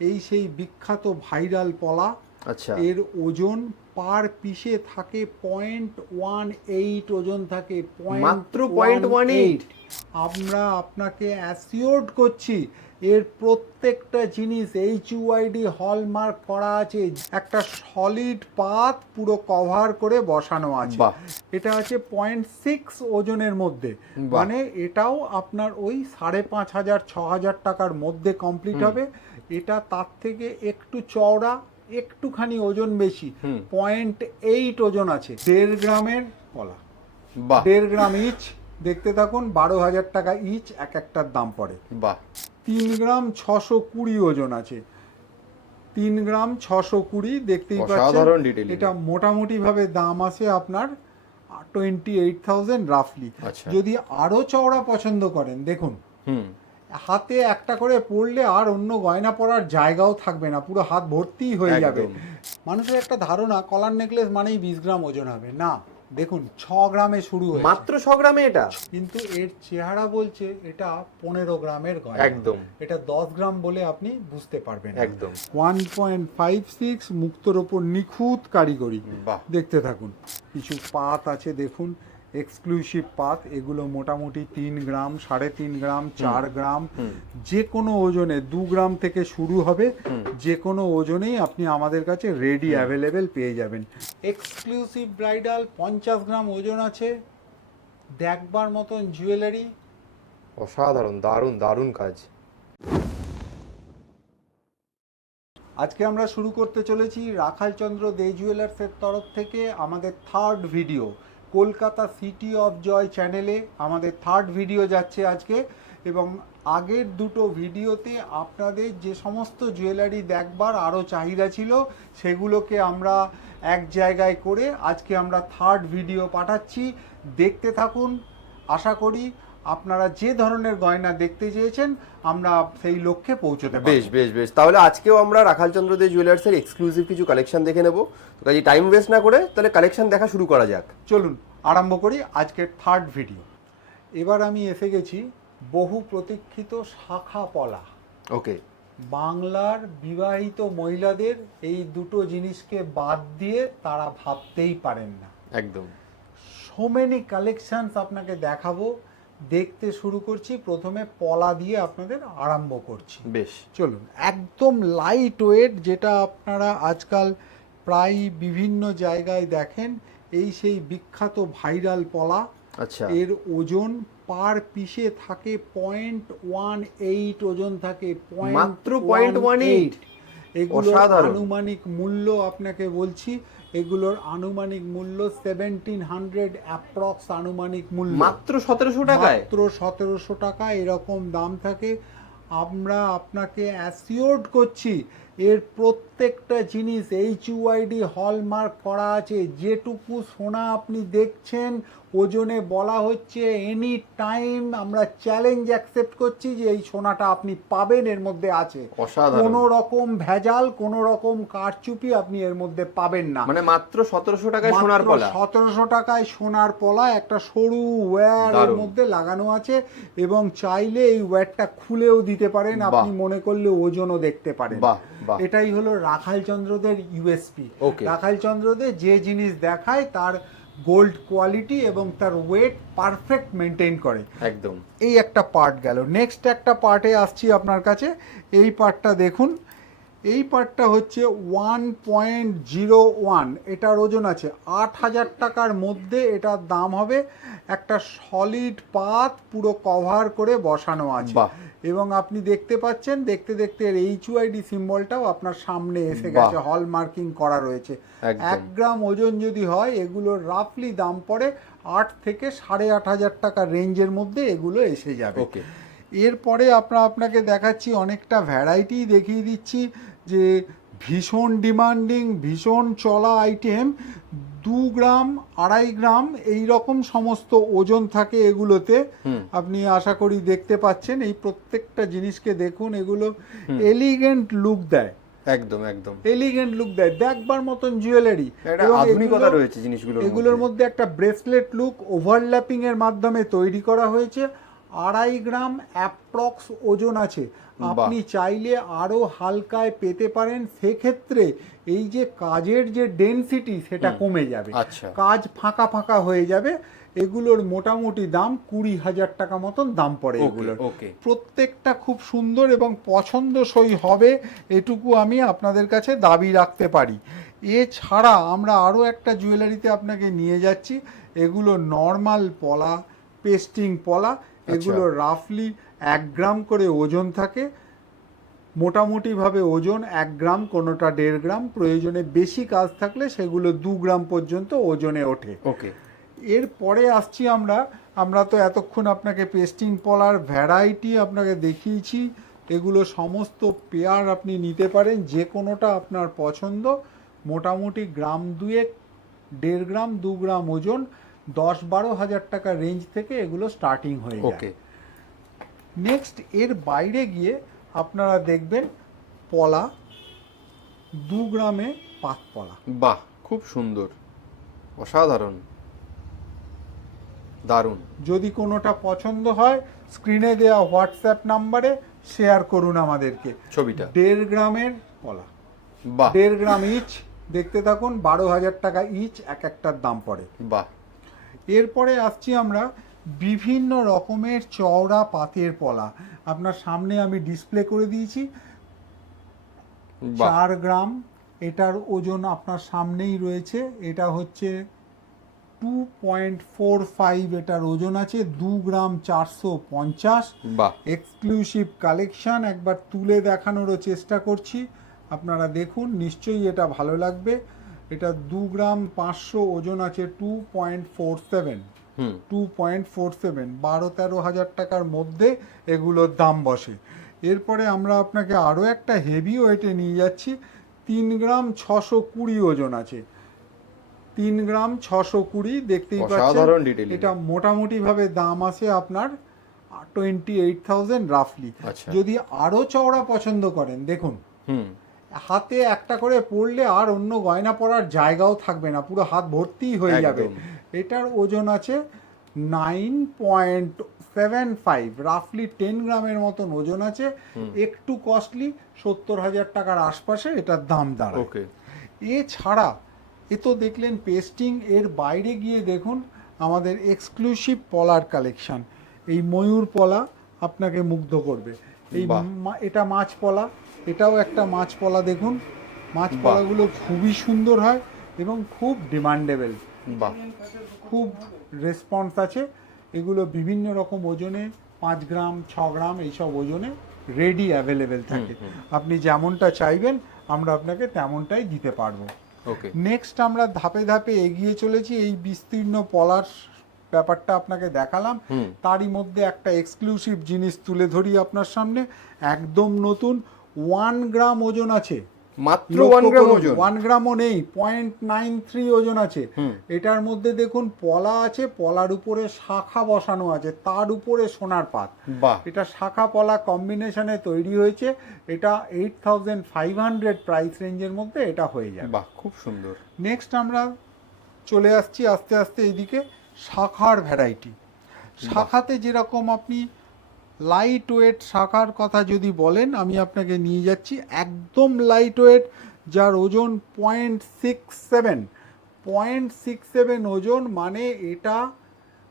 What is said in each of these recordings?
এই সেই বিখ্যাত ভাইরাল পলা আচ্ছা। এর ওজন পার পিসে থাকে পয়েন্ট ওয়ান এইট ওজন থাকে মাত্র 0.18 আমরা আপনাকে অ্যাসিওর্ড করছি এর প্রত্যেকটা জিনিস এইচ ইউআইডি হলমার্ক করা আছে একটা সলিড পাত পুরো কভার করে বসানো আছে। এটা আছে পয়েন্ট সিক্স ওজনের মধ্যে। মানে এটাও আপনার ওই সাড়ে পাঁচ হাজার ছ হাজার টাকার মধ্যে কমপ্লিট হবে। এটা তার থেকে একটু চওড়া একটুখানি ওজন বেশি। পয়েন্ট এইট ওজন আছে। দেড় গ্রামের কলা। দেড় গ্রাম ইচ দেখতে থাকুন বারো হাজার টাকা ইচ এক একটার দাম পড়ে। বাহ। তিন গ্রাম ছশো কুড়ি ওজন আছে। তিন গ্রাম ছশো কুড়ি দেখতেই পাচ্ছেন। এটা মোটামুটি ভাবে দাম আছে আপনার টোয়েন্টি এইট থাউজেন্ড রাফলি। যদি আরও চওড়া পছন্দ করেন দেখুন। হুম। হাতে একটা করে পড়লে আর অন্য গয়না পরার জায়গাও থাকবে না পুরো হাত ভর্তিই হয়ে যাবে। মানুষের একটা ধারণা কলার নেকলেস মানেই বিশ গ্রাম ওজন হবে। না দেখুন ছ গ্রামে শুরু হয়েছে। মাত্র ছ গ্রামে এটা? কিন্তু এর চেহারা বলছে এটা পনেরো গ্রামের গয়না। একদম। এটা দশ গ্রাম বলে আপনি বুঝতে পারবেন একদম। ওয়ান পয়েন্ট ফাইভ সিক্স মুক্তর ওপর নিখুঁত কারিগরি। দেখতে থাকুন কিছু পাত আছে দেখুন। এক্সক্লুসিভ পাত এগুলো মোটামুটি তিন গ্রাম সাড়ে তিন গ্রাম চার গ্রাম যে কোনো ওজনে দু গ্রাম থেকে শুরু হবে যে কোনো ওজনেই আপনি আমাদের কাছে রেডি অ্যাভেলেবেল পেয়ে যাবেন। এক্সক্লুসিভ ব্রাইডাল পঞ্চাশ গ্রাম ওজন আছে দেখবার মতন জুয়েলারি অসাধারণ দারুণ দারুণ কাজ। আজকে আমরা শুরু করতে চলেছি রাখালচন্দ্র দে জুয়েলার্সের তরফ থেকে আমাদের third video Kolkata city of joy চ্যানেলে আমাদের থার্ড ভিডিও যাচ্ছে আজকে এবং আগের দুটো ভিডিওতে আপনাদের যে সমস্ত জুয়েলারি দেখবার আরও চাহিদা ছিল সেগুলোকে আমরা এক জায়গায় করে আজকে আমরা থার্ড ভিডিও পাঠাচ্ছি। দেখতে থাকুন আশা করি আপনারা যে ধরনের গয়না দেখতে চেয়েছেন আমরা সেই লক্ষ্যে পৌঁছতে বেশ বেশ বেশ। তাহলে আজকেও আমরা রাখালচন্দ্র দে জুয়েলার্সের এক্সক্লুসিভ কিছু কালেকশন দেখে নেব। তো কাজে টাইম ওয়েস্ট না করে তাহলে কালেকশন দেখা শুরু করা যাক। চলুন। আরম্ভ করি আজকের থার্ড ভিডিও এবার আমি এসে গেছি বহু প্রতীক্ষিত শাখা পলা। ওকে। বাংলার বিবাহিত মহিলাদের এই দুটো জিনিসকে বাদ দিয়ে তারা ভাবতেই পারেন না। একদম। সো মেনি কালেকশনস আপনাকে দেখাবো দেখতে শুরু করছি প্রথমে পলা দিয়ে আপনাদের আরম্ভ করছি। বেশ। চলুন একদম লাইট ওয়েট যেটা আপনারা আজকাল প্রায় বিভিন্ন জায়গায় দেখেন এই সেই বিখ্যাত ভাইরাল পলা আচ্ছা। এর ওজন পার পিসে থাকে পয়েন্ট ওয়ান এইট ওজন থাকে মাত্র 0.18 এগুলোর অসাধারণ। আনুমানিক মূল্য আপনাকে বলছি এগুলোর আনুমানিক মূল্য সেভেন্টিন হান্ড্রেড অ্যাপ্রক্স আনুমানিক মূল্য। মাত্র সতেরোশো টাকায়? মাত্র সতেরোশো টাকা এরকম দাম থাকে। আমরা আপনাকে অ্যাসিওর্ড করছি এর প্রত্যেকটা জিনিস এইচ ইউআইডি হলমার্ক করা আছে। যেটুকু সোনা আপনি দেখছেন ওজনে বলা হচ্ছে এনি টাইম আমরা চ্যালেঞ্জ অ্যাকসেপ্ট করছি যে এই সোনাটা আপনি পাবেন এর মধ্যে আছে। কোনো রকম ভেজাল কোনো রকম কারচুপি আপনি এর মধ্যে পাবেন না। মানে মাত্র সতেরোশো টাকায় সোনার পলা। সতেরোশো টাকায় সোনার পলা একটা সরু ওয়্যার এর মধ্যে লাগানো আছে এবং চাইলে এই ওয়্যারটা খুলেও দিতে পারেন। আপনি মনে করলে ওজনও দেখতে পারেন। এটাই হলো রাখাল চন্দ্রদের ইউএসপি. রাখাল চন্দ্রদের যে জিনিস দেখায় তার গোল্ড কোয়ালিটি এবং তার ওয়েট পারফেক্ট মেনটেন করে। একদম। এই একটা পার্ট গেল। নেক্সট একটা পার্টে আসছি আপনার কাছে। এই পার্টটা দেখুন। এই পার্টটা হচ্ছে ওয়ান পয়েন্ট জিরো ওয়ান এটার ওজন আছে আট হাজার টাকার মধ্যে এটার দাম হবে একটা সলিড পাত পুরো কভার করে বসানো আছে। এবং আপনি দেখতে পাচ্ছেন দেখতে দেখতে এর এইচওআইডি সিম্বলটাও আপনার সামনে এসে গেছে। হল মার্কিং করা রয়েছে। এক গ্রাম ওজন যদি হয় এগুলোর রাফলি দাম পড়ে আট থেকে সাড়ে আট হাজার টাকা রেঞ্জের মধ্যে এগুলো এসে যাবে। এরপরে আমরা আপনাকে দেখাচ্ছি অনেকটা ভ্যারাইটি দেখিয়ে দিচ্ছি যে ভীষণ ডিমান্ডিং ভীষণ চলা আইটেম দু গ্রাম আড়াই গ্রাম এই রকম সমস্ত ওজন থাকে এগুলোতে। আপনি আশা করি দেখতে পাচ্ছেন এই প্রত্যেকটা জিনিসকে দেখুন এগুলো এলিগেন্ট লুক দেয়। একদম একদম। এলিগেন্ট লুক দেয় দেখবার মতন জুয়েলারি আধুনিকতা রয়েছে জিনিসগুলোর এগুলোর মধ্যে। একটা ব্রেসলেট লুক ওভারল্যাপিং এর মাধ্যমে তৈরি করা হয়েছে। আড়াই গ্রাম অ্যাপ্রক্স ওজন আছে। আপনি চাইলে আরও হালকায় পেতে পারেন। সেক্ষেত্রে এই যে কাজের যে ডেনসিটি সেটা কমে যাবে। আচ্ছা। কাজ ফাঁকা ফাঁকা হয়ে যাবে। এগুলোর মোটামুটি দাম কুড়ি হাজার টাকা মতন দাম পড়ে এগুলোর। প্রত্যেকটা খুব সুন্দর এবং পছন্দসই হবে এটুকু আমি আপনাদের কাছে দাবি রাখতে পারি। এছাড়া আমরা আরও একটা জুয়েলারিতে আপনাকে নিয়ে যাচ্ছি। এগুলো নর্মাল পলা পেস্টিং পলা। এগুলো রাফলি এক গ্রাম করে ওজন থাকে। মোটামুটিভাবে ওজন এক গ্রাম কোনোটা দেড় গ্রাম। প্রয়োজনে বেশি কাজ থাকলে সেগুলো দু গ্রাম পর্যন্ত ওজনে ওঠে। ওকে। এরপরে আসছি আমরা। আমরা তো এতক্ষণ আপনাকে পেস্টিং পলার ভ্যারাইটি আপনাকে দেখিয়েছি। এগুলো সমস্ত পেয়ার আপনি নিতে পারেন যে কোনোটা আপনার পছন্দ। মোটামুটি গ্রাম দুয়েক দেড় গ্রাম দু গ্রাম ওজন। দশ বারো হাজার টাকা রেঞ্জ থেকে এগুলো স্টার্টিং হয়ে যায়। ওকে নেক্সট এর বাইরে গিয়ে আপনারা দেখবেন পলা দু গ্রামে পাত পলা। বাহ খুব সুন্দর। অসাধারণ। দারুণ। যদি কোনোটা পছন্দ হয় স্ক্রিনে দেওয়া হোয়াটসঅ্যাপ নাম্বারে শেয়ার করুন আমাদেরকে। ছবিটা। দেড় গ্রামের পলা। বাহ। দেড় গ্রাম ইচ দেখতে থাকুন বারো হাজার টাকা ইচ এক একটার দাম পড়ে। বাহ। এরপরে আসছি আমরা বিভিন্ন রকমের চওড়া পাতের পলা। আপনার সামনে আমি ডিসপ্লে করে দিয়েছি। চার গ্রাম এটার ওজন আপনার সামনেই রয়েছে। এটা হচ্ছে টু পয়েন্ট ফোর ফাইভ এটার ওজন আছে দু গ্রাম চারশো পঞ্চাশ। এক্সক্লুসিভ কালেকশন একবার তুলে দেখানোরও চেষ্টা করছি। আপনারা দেখুন নিশ্চয়ই এটা ভালো লাগবে। এটা দু গ্রাম পাঁচশো ওজন আছে two point four seven hmm. Two point four seven বারো তেরো হাজার টাকার মধ্যে এগুলোর দাম বসে। এরপরে আমরা আপনাকে আরও একটা হেভি ওয়েটে নিয়ে যাচ্ছি তিন গ্রাম ছশো কুড়ি ওজন আছে। তিন গ্রাম ছশো কুড়ি দেখতেই পাচ্ছেন। এটা মোটামুটিভাবে দাম আছে আপনার টোয়েন্টি এইট থাউজেন্ড রাফলি। যদি আরও চওড়া পছন্দ করেন দেখুন। হুম। হাতে একটা করে পড়লে আর অন্য গয়না পরার জায়গাও থাকবে না পুরো হাত ভর্তি হয়ে যাবে। এটার ওজন আছে নাইন পয়েন্ট সেভেন ফাইভ রাফলি টেন গ্রামের মতন ওজন আছে। একটু কস্টলি সত্তর হাজার টাকার আশপাশে এটার দাম দাঁড়ায়। ওকে। এছাড়া এ তো দেখলেন পেস্টিং এর বাইরে গিয়ে দেখুন আমাদের এক্সক্লুসিভ পলার কালেকশন এই ময়ূর পলা আপনাকে মুগ্ধ করবে। এই এটা মাছ পলা এটাও একটা মাছ পলা দেখুন। মাছ পলাগুলো খুবই সুন্দর হয় এবং খুব ডিমান্ডেবল বাহ। খুব রেসপন্স আছে। এগুলো বিভিন্ন রকম ওজনে পাঁচ গ্রাম ছ গ্রাম এইসব ওজনে রেডি অ্যাভেলেবেল থাকে। আপনি যেমনটা চাইবেন আমরা আপনাকে তেমনটাই দিতে পারব। ওকে নেক্সট আমরা ধাপে ধাপে এগিয়ে চলেছি। এই বিস্তীর্ণ পলার ব্যাপারটা আপনাকে দেখালাম। তারই মধ্যে একটা এক্সক্লুসিভ জিনিস তুলে ধরি আপনার সামনে। একদম নতুন ওয়ান গ্রাম ওজন আছে। মাত্র ওয়ান গ্রাম ওজন। ওয়ান গ্রামও নেই পয়েন্ট নাইন থ্রি ওজন আছে। এটার মধ্যে দেখুন পলা আছে পলার উপরে শাখা বসানো আছে তার উপরে সোনার পাত। বাহ। এটা শাখা পলা কম্বিনেশনে তৈরি হয়েছে এটা eight thousand five hundred price রেঞ্জের মধ্যে এটা হয়ে যায় বাহ খুব সুন্দর। নেক্সট আমরা চলে আসছি আস্তে আস্তে এইদিকে শাখার ভ্যারাইটি শাখাতে যেরকম আপনি লাইট ওয়েট শাখার কথা যদি বলেন আমি আপনাকে নিয়ে যাচ্ছি একদম লাইট ওয়েট যার ওজন point six seven point six seven ওজন মানে এটা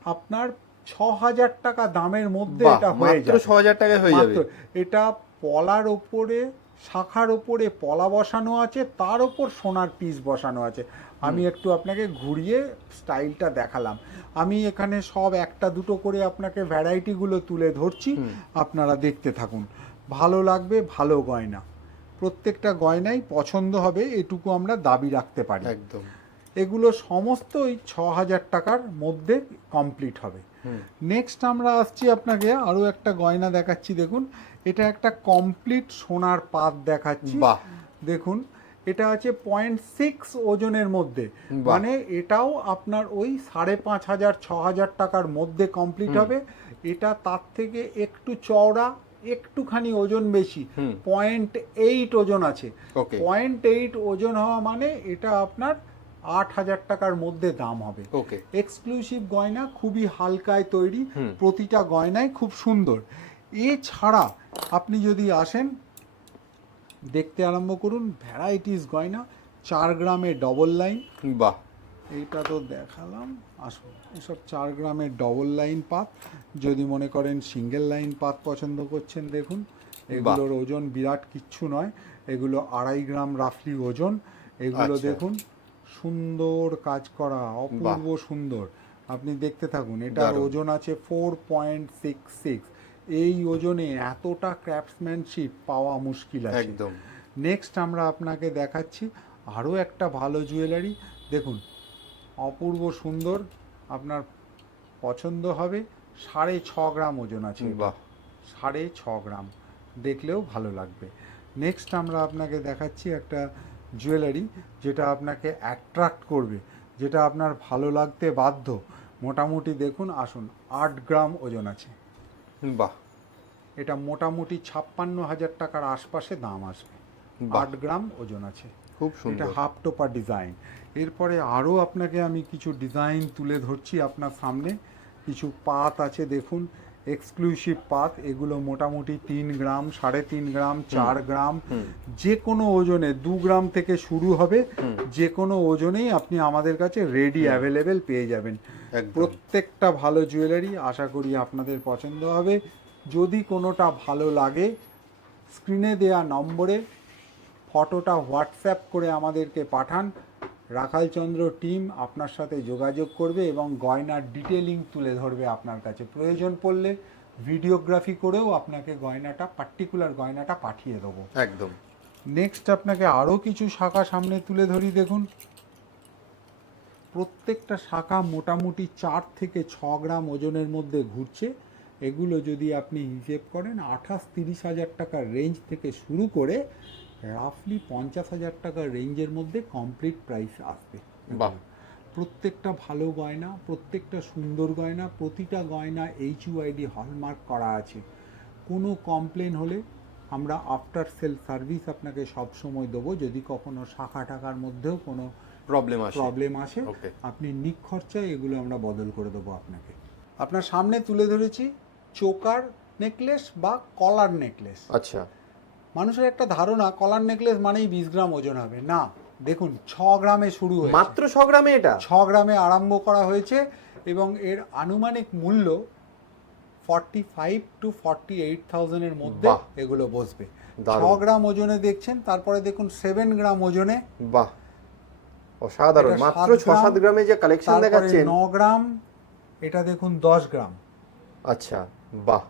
আপনার ছ হাজার টাকা দামের মধ্যে এটা হয়ে যাবে। ছ হাজার টাকায় হয়ে যাবে। এটা পলার ওপরে শাখার ওপরে পলা বসানো আছে তার ওপর সোনার পিস বসানো আছে। আমি একটু আপনাকে ঘুরিয়ে স্টাইলটা দেখালাম। আমি এখানে সব একটা দুটো করে আপনাকে ভ্যারাইটিগুলো তুলে ধরছি। আপনারা দেখতে থাকুন। ভালো লাগবে ভালো গয়না। প্রত্যেকটা গয়নাই পছন্দ হবে এটুকু আমরা দাবি রাখতে পারি। একদম। এগুলো সমস্ত ওই ছ হাজার টাকার মধ্যে কমপ্লিট হবে। নেক্সট আমরা আসছি আপনাকে আরও একটা গয়না দেখাচ্ছি দেখুন। এটা একটা কমপ্লিট সোনার পাত দেখাচ্ছি। দেখুন এটা আছে পয়েন্ট সিক্স ওজনের মধ্যে। মানে এটাও আপনার ওই সাড়ে পাঁচ হাজার ছ হাজার টাকার মধ্যে কমপ্লিট হবে। এটা তার থেকে একটু চওড়া একটুখানি ওজন বেশি। পয়েন্ট এইট ওজন আছে। পয়েন্ট এইট ওজন হওয়া মানে এটা আপনার আট হাজার টাকার মধ্যে দাম হবে। ওকে এক্সক্লুসিভ গয়না খুবই হালকায় তৈরি। প্রতিটা গয়নাই খুব সুন্দর। এছাড়া আপনি যদি আসেন দেখতে আরম্ভ করুন ভ্যারাইটিস গয়না চার গ্রামে ডবল লাইন বাহ। এইটা তো দেখালাম আসুন এসব চার গ্রামের ডবল লাইন পাত। যদি মনে করেন সিঙ্গেল লাইন পাত পছন্দ করছেন দেখুন এগুলোর ওজন বিরাট কিচ্ছু নয় এগুলো আড়াই গ্রাম রাফলি ওজন। এগুলো আচ্ছা। দেখুন সুন্দর কাজ করা অপূর্ব সুন্দর। আপনি দেখতে থাকুন এটার ওজন আছে ফোর পয়েন্ট সিক্স সিক্স এই ওজনে এতটা ক্র্যাফটসম্যানশিপ পাওয়া মুশকিল আছে। একদম। নেক্সট আমরা আপনাকে দেখাচ্ছি আরও একটা ভালো জুয়েলারি দেখুন অপূর্ব সুন্দর আপনার পছন্দ হবে সাড়ে ছ গ্রাম ওজন আছে বাহ। সাড়ে ছ গ্রাম দেখলেও ভালো লাগবে। নেক্সট আমরা আপনাকে দেখাচ্ছি একটা জুয়েলারি যেটা আপনাকে অ্যাট্রাক্ট করবে যেটা আপনার ভালো লাগতে বাধ্য। মোটামুটি দেখুন আসুন আট গ্রাম ওজন আছে। বাহ। এটা মোটামুটি ছাপ্পান্ন হাজার টাকার আশপাশে দাম আসবে। আট গ্রাম ওজন আছে। খুব এটা সুন্দর। হাফ টোপা ডিজাইন। এরপরে আরও আপনাকে আমি কিছু ডিজাইন তুলে ধরছি আপনার সামনে। কিছু পাত আছে দেখুন। এক্সক্লুসিভ পাত এগুলো মোটামুটি তিন গ্রাম সাড়ে তিন গ্রাম চার গ্রাম যে কোনো ওজনে দু গ্রাম থেকে শুরু হবে যে কোনো ওজনেই আপনি আমাদের কাছে রেডি অ্যাভেলেবেল পেয়ে যাবেন। প্রত্যেকটা ভালো জুয়েলারি আশা করি আপনাদের পছন্দ হবে। যদি কোনোটা ভালো লাগে স্ক্রিনে দেয়া নম্বরে ফটোটা হোয়াটসঅ্যাপ করে আমাদেরকে পাঠান। রাখালচন্দ্র টিম আপনার সাথে যোগাযোগ করবে এবং গয়নার ডিটেলিং তুলে ধরবে আপনার কাছে। প্রয়োজন পড়লে ভিডিওগ্রাফি করেও আপনাকে গয়নাটা পার্টিকুলার গয়নাটা পাঠিয়ে দেবো। একদম। নেক্সট আপনাকে আরও কিছু শাখা সামনে তুলে ধরি দেখুন। প্রত্যেকটা শাখা মোটামুটি চার থেকে ছ গ্রাম ওজনের মধ্যে ঘুরছে। এগুলো যদি আপনি হিসেব করেন আঠাশ তিরিশ হাজার টাকার রেঞ্জ থেকে শুরু করে রাফলি পঞ্চাশ হাজার টাকার রেঞ্জের মধ্যে কমপ্লিট প্রাইস আসবে। বাহ। প্রত্যেকটা ভালো গয়না প্রত্যেকটা সুন্দর গয়না প্রতিটা গয়না এইচ ইউআইডি হলমার্ক করা আছে। কোনো কমপ্লেন হলে আমরা আফটার সেল সার্ভিস আপনাকে সব সময় দেবো যদি কখনো শাখা টাকার মধ্যেও কোনো প্রবলেম আসে। প্রবলেম আসে. আপনি নিখরচায় এগুলো আমরা বদল করে দেবো আপনাকে। আপনার সামনে তুলে ধরেছি চোকার নেকলেস বা কলার নেকলেস আচ্ছা। মানুষের একটা ধারণা কলার নেকলেস মানেই বিশ গ্রাম ওজন হবে। না দেখুন ছ গ্রামে শুরু হয়েছে। মাত্র ছ গ্রামে এটা? ছ গ্রামে আরম্ভ করা হয়েছে এবং এর আনুমানিক মূল্য forty five to forty eight থাউজেন্ডের মধ্যে এগুলো বসবে। ছ গ্রাম ওজনে দেখছেন তারপরে দেখুন সেভেন গ্রাম ওজনে। বাহ। অসাধারণ। মাত্র ছ সাত গ্রামে যে কালেকশন দেখাচ্ছেন। ন গ্রাম এটা দেখুন দশ গ্রাম। আচ্ছা বাহ।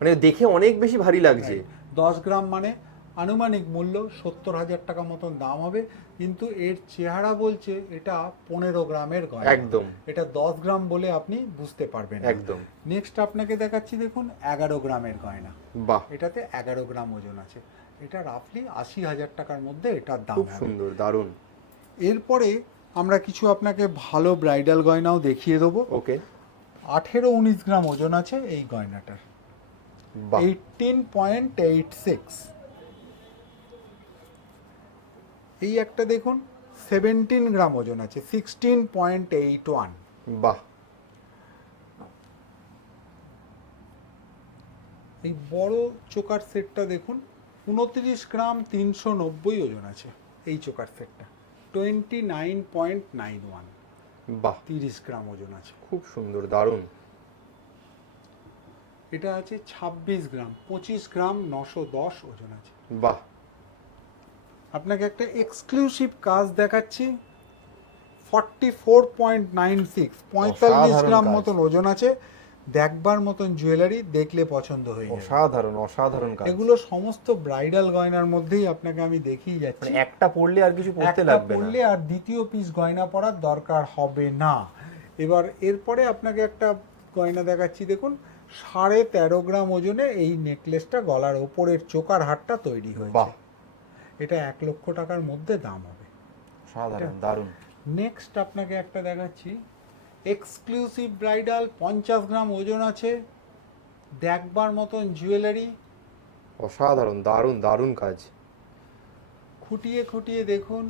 মানে দেখে অনেক বেশি ভারী লাগছে। দশ গ্রাম মানে আনুমানিক মূল্য সত্তর হাজার টাকা মতন দাম হবে কিন্তু এর চেহারা বলছে এটা পনেরো গ্রামের গয়না। একদম। এটা দশ গ্রাম বলে আপনি বুঝতে পারবেন একদম। নেক্সট আপনাকে দেখাচ্ছি দেখুন এগারো গ্রামের গয়না। বাহ। এটাতে এগারো গ্রাম ওজন আছে। এটা রাফলি আশি হাজার টাকার মধ্যে এটার দাম খুব সুন্দর দারুণ। এরপরে আমরা কিছু আপনাকে ভালো ব্রাইডাল গয়নাও দেখিয়ে দেবো। ওকে আঠেরো উনিশ গ্রাম ওজন আছে এই গয়নাটার। এইটিন পয়েন্ট এইট সিক্স এই একটা দেখুন সেভেন্টিন গ্রাম ওজন আছে সিক্সটিন পয়েন্ট এইট ওয়ান বাহ। এই বড় চোকার সেটটা দেখুন উনত্রিশ গ্রাম তিনশো নব্বই ওজন আছে এই চোকার সেটটা twenty nine point nine one বাহ। তিরিশ গ্রাম ওজন আছে। খুব সুন্দর দারুণ। এটা আছে ছাব্বিশ গ্রাম পঁচিশ গ্রাম নশো দশ ওজন আছে। বাহ। আপনাকে একটা এক্সক্লুসিভ কাজ দেখাচ্ছি forty four point nine six পঁয়তাল্লিশ গ্রাম মতন ওজন আছে দেখবার মতন জুয়েলারি দেখলে পছন্দ হয়ে যাবে। অসাধারণ অসাধারণ কাজ। এগুলো সমস্ত ব্রাইডাল গয়নার মধ্যেই আপনাকে আমি দেখিয়ে যাচ্ছি। মানে একটা পড়লে আর কিছু পড়তে লাগবে না। আর দ্বিতীয় পিস গয়না পরার দরকার হবে না। এবার এরপরে আপনাকে একটা গয়না দেখাচ্ছি দেখুন সাড়ে তেরো গ্রাম ওজনে এই নেকলেসটা গলার ওপরের চোকার হারটা তৈরি হয়েছে। এটা এক লক্ষ টাকার মধ্যে দাম হবে। সাধারণ দারুণ। নেক্সট আপনাকে একটা দেখাচ্ছি। এক্সক্লুসিভ ব্রাইডাল পঞ্চাশ গ্রাম ওজন আছে। দেখবার মতন জুয়েলারি অসাধারণ দারুণ দারুণ কাজ। খুঁটিয়ে খুঁটিয়ে দেখুন।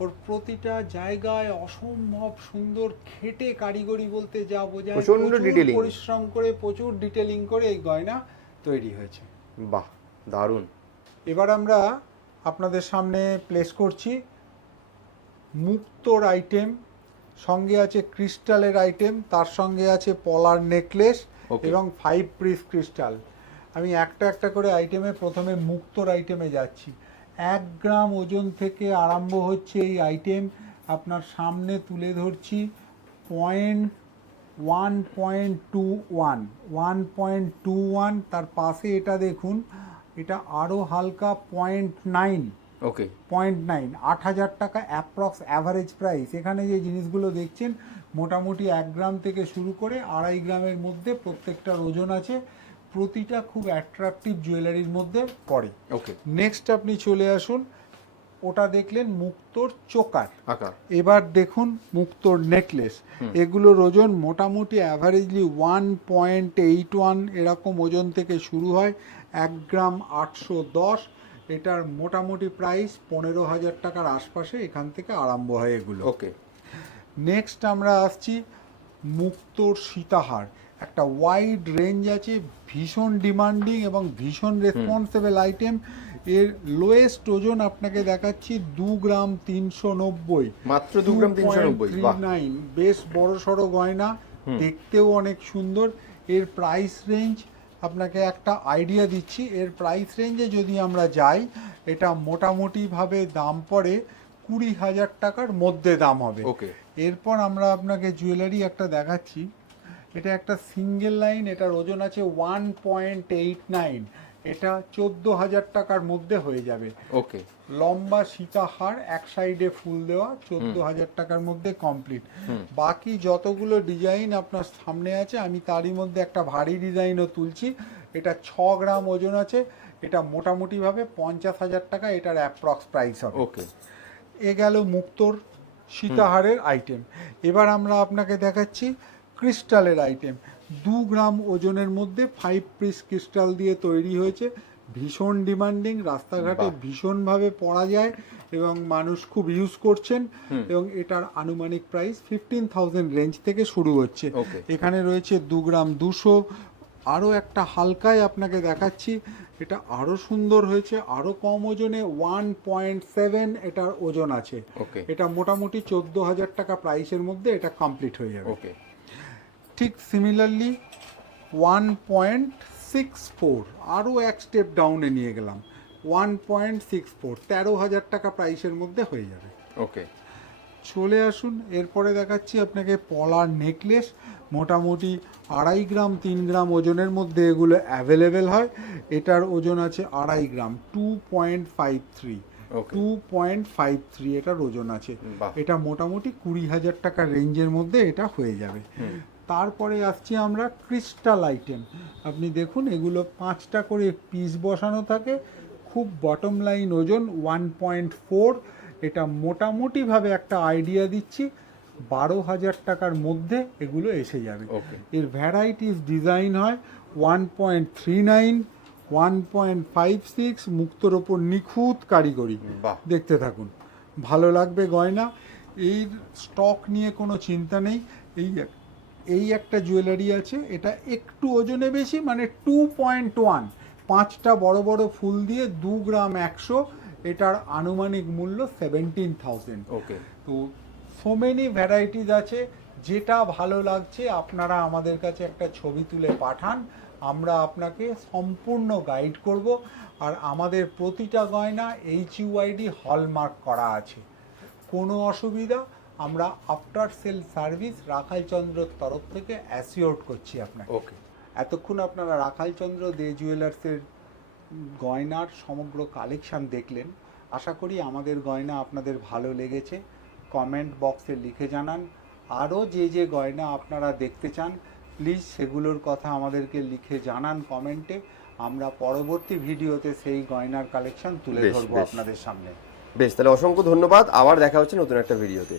ওর প্রতিটা জায়গায় অসম্ভব সুন্দর খেটে কারিগরি বলতে যা বোঝায় প্রচুর পরিশ্রম করে প্রচুর ডিটেলিং করে এই গয়না তৈরি হয়েছে। বাহ দারুণ। এবার আমরা আপনাদের সামনে প্লেস করছি মুক্তোর আইটেম সঙ্গে আছে ক্রিস্টালের আইটেম তার সঙ্গে আছে পলার নেকলেস এবং ফাইভ পিস ক্রিস্টাল আমি একটা একটা করে আইটেমে প্রথমে মুক্তোর আইটেমে যাচ্ছি। এক গ্রাম ওজন থেকে আরম্ভ হচ্ছে এই আইটেম আপনার সামনে তুলে ধরছি point one point two one one point two one তার পাশে এটা দেখুন এটা আরও হালকা point nine okay point nine আট হাজার টাকা অ্যাপ্রক্স অ্যাভারেজ প্রাইস এখানে যে জিনিসগুলো দেখছেন মোটামুটি এক গ্রাম থেকে শুরু করে আড়াই গ্রামের মধ্যে প্রত্যেকটার ওজন আছে। প্রতিটা খুব অ্যাট্রাকটিভ জুয়েলারির মধ্যে পড়ে। ওকে নেক্সট আপনি চলে আসুন ওটা দেখলেন মুক্তোর চোকার। এবার দেখুন মুক্তোর নেকলেস এগুলোর ওজন মোটামুটি averagely one point eight one এরকম ওজন থেকে শুরু হয় এক গ্রাম আটশো দশ। এটার মোটামুটি প্রাইস পনেরো হাজার টাকার আশপাশে এখান থেকে আরম্ভ হয় এগুলো। ওকে নেক্সট আমরা আসছি মুক্তোর সীতাহার। একটা ওয়াইড রেঞ্জ আছে ভীষণ ডিমান্ডিং এবং ভীষণ রেসপন্সিবল আইটেম এর লোয়েস্ট ওজন আপনাকে দেখাচ্ছি দু গ্রাম তিনশো নব্বই। মাত্র দু গ্রাম তিনশো নব্বই নাইন বেশ বড় সড়ো গয়না দেখতেও অনেক সুন্দর। এর প্রাইস রেঞ্জ আপনাকে একটা আইডিয়া দিচ্ছি এর প্রাইস রেঞ্জে যদি আমরা যাই এটা মোটামুটিভাবে দাম পড়ে কুড়ি হাজার টাকার মধ্যে দাম হবে। ওকে। এরপর আমরা আপনাকে জুয়েলারি একটা দেখাচ্ছি। এটা একটা সিঙ্গেল লাইন এটার ওজন আছে ওয়ান পয়েন্ট এইট নাইন এটা চোদ্দ হাজার টাকার মধ্যে হয়ে যাবে। ওকে। লম্বা সীতাহার এক সাইডে ফুল দেওয়া চোদ্দ হাজার টাকার মধ্যে কমপ্লিট বাকি যতগুলো ডিজাইন আপনার সামনে আছে আমি তারই মধ্যে একটা ভারী ডিজাইনও তুলছি। এটা ছ গ্রাম ওজন আছে এটা মোটামুটিভাবে পঞ্চাশ হাজার টাকা এটার অ্যাপ্রক্স প্রাইস হবে। ওকে। এ গেল মুক্তোর সীতাহারের আইটেম এবার আমরা আপনাকে দেখাচ্ছি ক্রিস্টালের আইটেম। দু গ্রাম ওজনের মধ্যে ফাইভ পিস ক্রিস্টাল দিয়ে তৈরি হয়েছে। ভীষণ ডিমান্ডিং রাস্তাঘাটে। ভীষণভাবে পড়া যায় এবং মানুষ খুব ইউজ করছেন এবং এটার আনুমানিক প্রাইস ফিফটিন থাউজেন্ড রেঞ্জ থেকে শুরু হচ্ছে। এখানে রয়েছে দু গ্রাম দুশো। আরও একটা হালকায় আপনাকে দেখাচ্ছি। এটা আরও সুন্দর হয়েছে আরও কম ওজনে ওয়ান পয়েন্ট সেভেন এটার ওজন আছে। এটা মোটামুটি চোদ্দ হাজার টাকা প্রাইসের মধ্যে এটা কমপ্লিট হয়ে যাবে। ওকে। ঠিক similarly one point six four আরও এক স্টেপ ডাউনে নিয়ে গেলাম। ওয়ান পয়েন্ট সিক্স ফোর তেরো হাজার টাকা প্রাইসের মধ্যে হয়ে যাবে। ওকে চলে আসুন এরপরে দেখাচ্ছি আপনাকে পলার নেকলেস মোটামুটি আড়াই গ্রাম তিন গ্রাম ওজনের মধ্যে এগুলো অ্যাভেলেবেল হয়। এটার ওজন আছে আড়াই gram two point five three two point five three এটার ওজন আছে। এটা মোটামুটি কুড়ি হাজার টাকা রেঞ্জের মধ্যে এটা হয়ে যাবে। তারপরে আসছি আমরা ক্রিস্টাল আইটেম আপনি দেখুন এগুলো পাঁচটা করে পিস বসানো থাকে। খুব বটম লাইন ওজন ওয়ান পয়েন্ট ফোর এটা মোটামুটিভাবে একটা আইডিয়া দিচ্ছি। বারো হাজার টাকার মধ্যে এগুলো এসে যাবে। এর ভ্যারাইটিস ডিজাইন হয় one point three nine one point five six মুক্তোর ওপর নিখুঁত কারিগরি। দেখতে থাকুন। ভালো লাগবে গয়না। এই স্টক নিয়ে কোনো চিন্তা নেই। এই এই একটা জুয়েলারি আছে এটা একটু ওজনে বেশি মানে টু পয়েন্ট ওয়ান পাঁচটা বড় বড় ফুল দিয়ে দু গ্রাম একশো এটার আনুমানিক মূল্য সেভেন্টিন থাউজেন্ড ওকে তো সো মেনি ভ্যারাইটিস আছে যেটা ভালো লাগছে আপনারা আমাদের কাছে একটা ছবি তুলে পাঠান আমরা আপনাকে সম্পূর্ণ গাইড করব আর আমাদের প্রতিটা গয়না এইচ ইউআইডি হলমার্ক করা আছে। কোনো অসুবিধা আমরা আফটার সেল সার্ভিস রাখালচন্দ্রর তরফ থেকে অ্যাসিওর করছি আপনাকে। ওকে এতক্ষণ আপনারা রাখালচন্দ্র দে জুয়েলার্সের গয়নার সমগ্র কালেকশন দেখলেন। আশা করি আমাদের গয়না আপনাদের ভালো লেগেছে। কমেন্ট বক্সে লিখে জানান। আরও যে যে গয়না আপনারা দেখতে চান প্লিজ সেগুলোর কথা আমাদেরকে লিখে জানান কমেন্টে আমরা পরবর্তী ভিডিওতে সেই গয়নার কালেকশন তুলে ধরবো আপনাদের সামনে। বেশ তাহলে অসংখ্য ধন্যবাদ। আবার দেখা হচ্ছে নতুন একটা ভিডিওতে।